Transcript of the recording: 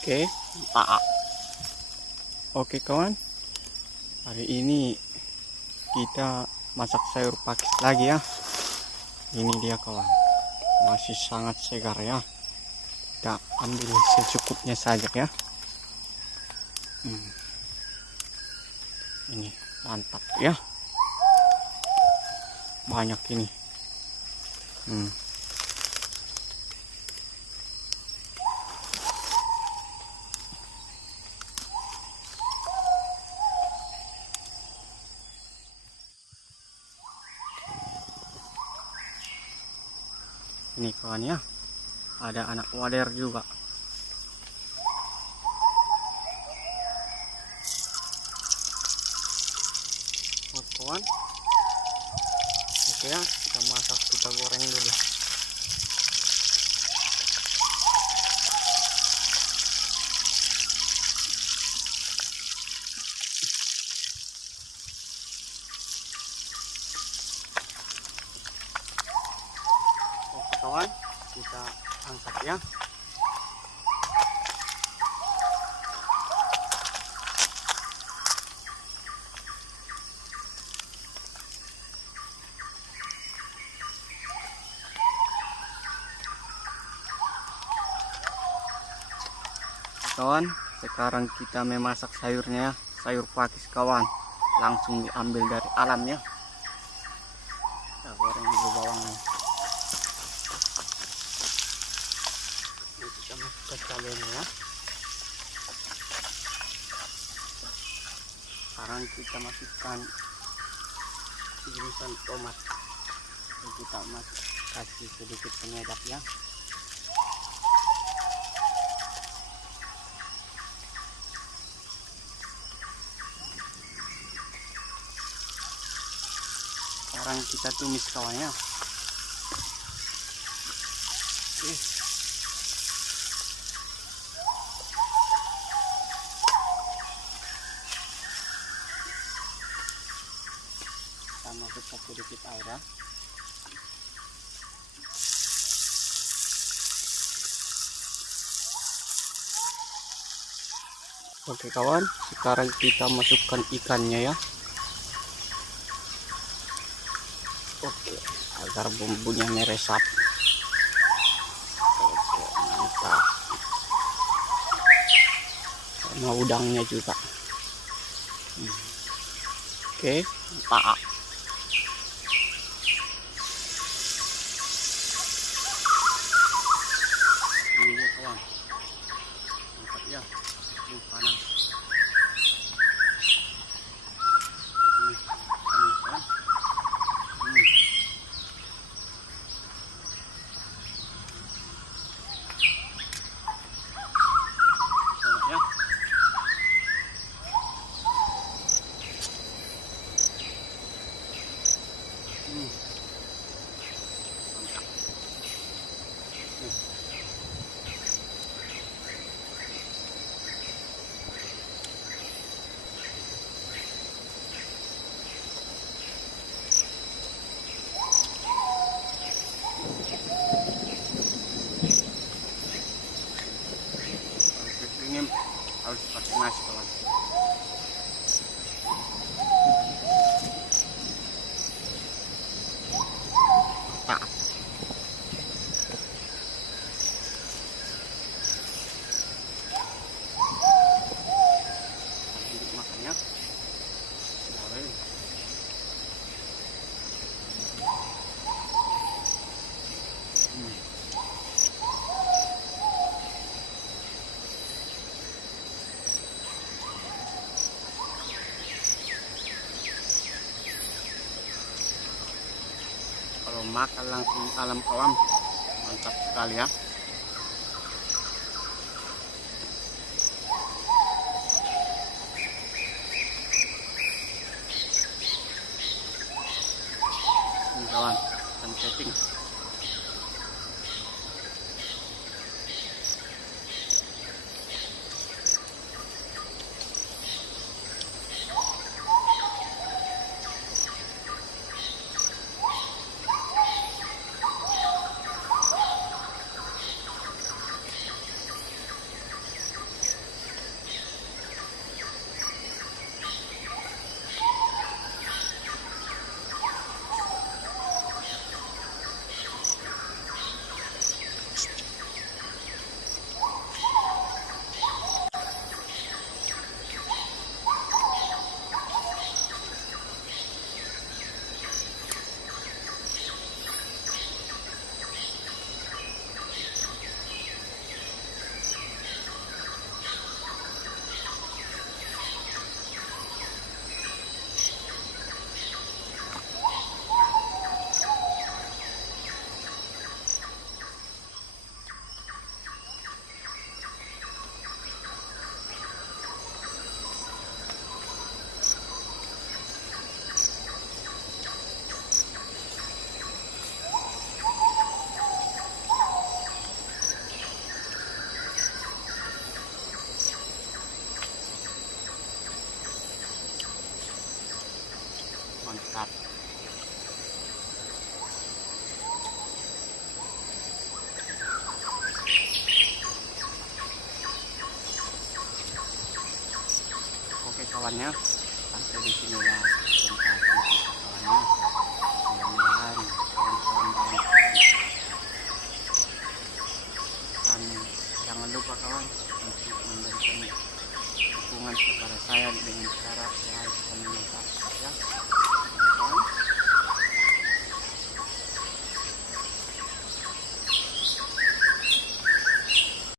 Oke, Pak. Oke kawan, hari ini kita masak sayur pakis lagi ya. Ini dia kawan, masih sangat segar ya. Kita ambil secukupnya saja ya. Ini mantap ya, banyak ini. Ini kawan ya, ada anak wader juga. Oh kawan, oke ya, kita masak, kita goreng dulu. Oke kawan, kita angkat ya. Kawan, sekarang kita memasak sayurnya ya, sayur pakis kawan, langsung diambil dari alam ya. Kita goreng dulu bawangnya. Ini kita masukkan cabenya ya. Sekarang kita masukkan irisan tomat. Ini kita kasih sedikit penyedap ya. Sekarang kita tumis kawan ya. Oke. Kita masukkan sedikit air ya. Oke kawan, sekarang kita masukkan ikannya ya. Oke, agar bumbunya meresap. Oke, mantap. Sama udangnya juga. Oke, mantap. Ini dia kawan, mantap ya. Ini panas. Ini kawan. Ini harus pakai nasi kawan. Tak. Makannya. Kalau makan langsung alam kawan, mantap sekali ya. Ini kawan, ikan keting. mantap. Oke kawannya, sampai di sinilah presentasi kita kawannya. Mudah-mudahan kawan-kawan dan jangan lupa kawan untuk memberikan dukungan kepada saya dengan cara like, komen, dan subscribe ya.